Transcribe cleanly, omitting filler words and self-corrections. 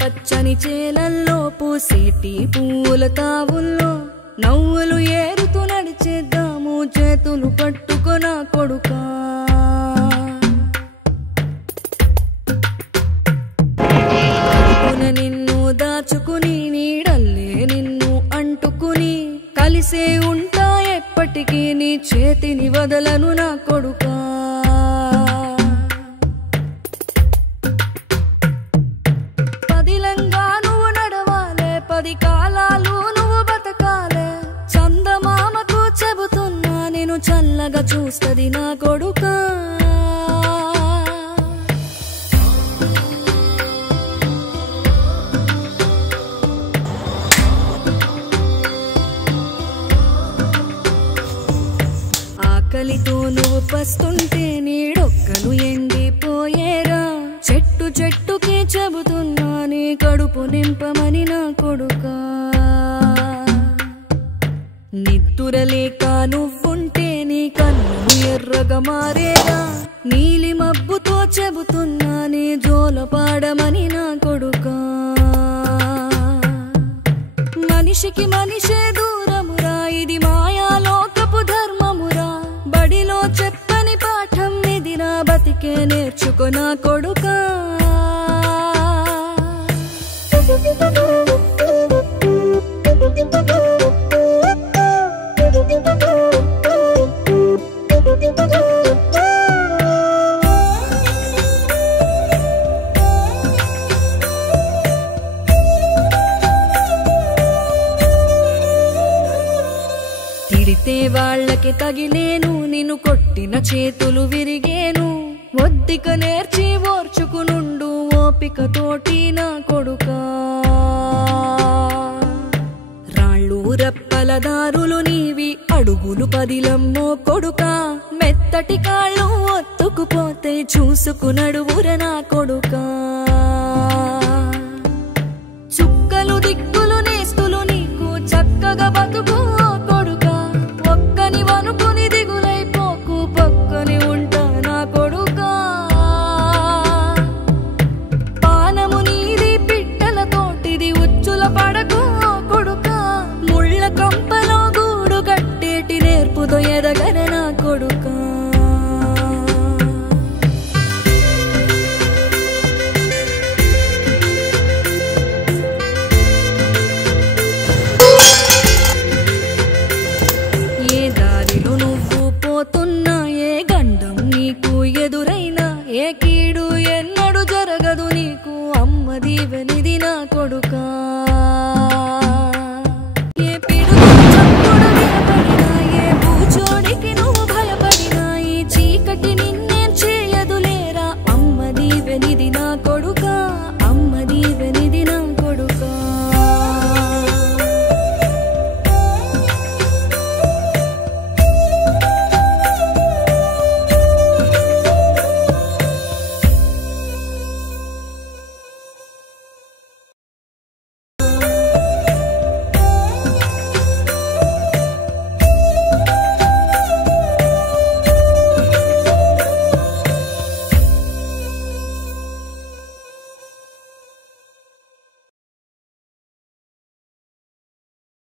పచ్చని చేలల్లో పూసేటి పూల తావుల్లో నవ్వులు ఏరుతూ నడిచేద్దాము చేతులు పట్టుకొన కొడుకా నిన్ను దాచుకుని నీడల్లే నిన్ను అంటుకుని కలిసే ఉంటా ఎప్పటికీ నీ చేతిని వదలను నా కొడుకా పదిలంగా నువ్వు నడవాలే 10 కాలాలు నువ్వు బతకాలే చందమామకు చెబుతున్నా నేను చల్లగా చూస్తది నా కొడుకా ఆకలితో నువ్వు పస్తుంటే నీడొక్కలు ఎండిపోయేరా చెట్టు చెట్టుకే చెబుతున్నా నీ కడుపు నింపమని నా కొడుకా నిద్దురలేక నువ్వుంటే నీ కన్నులు ఎర్రగా మారేరా నీలి మబ్బుతో చెబుతున్నా నీ జోల పాడమని నా కొడుకా మనిషికి మనిషే దూరమురా ఇది మాయాలోకపు ధర్మమురా బడిలో చెప్పని పాఠం ఇదిరా బతికే నేర్చుకో నా కొడుకా తిడితే వాళ్ళకి తగిలేను నిన్ను కొట్టిన చేతులు విరిగేను ఒద్దిక నేర్చి ఓర్చుకునుండు ఓపిక తోటి నా కొడుకా రాళ్ళు రప్పల దారులు నీవి అడుగులు పదిలమ్మో కొడుకా మెత్తటి కాళ్ళు ఒత్తుకుపోతే చూసుకునడువుర నా కొడుకా చుక్కలు దిక్కులు నేస్తులు నీకు చక్కగా బతుకు కొడుకా ఒక్కని వనుకుని దిగులైపోకు పక్కని ఉంటా నా కొడుకా పానము నీది పిట్టల తోటిది ఉచ్చుల పడకు కొడుకా ముళ్ళ కంపలో గూడు కట్టేటి నేర్పుతో ఎదగర నా కొడుకా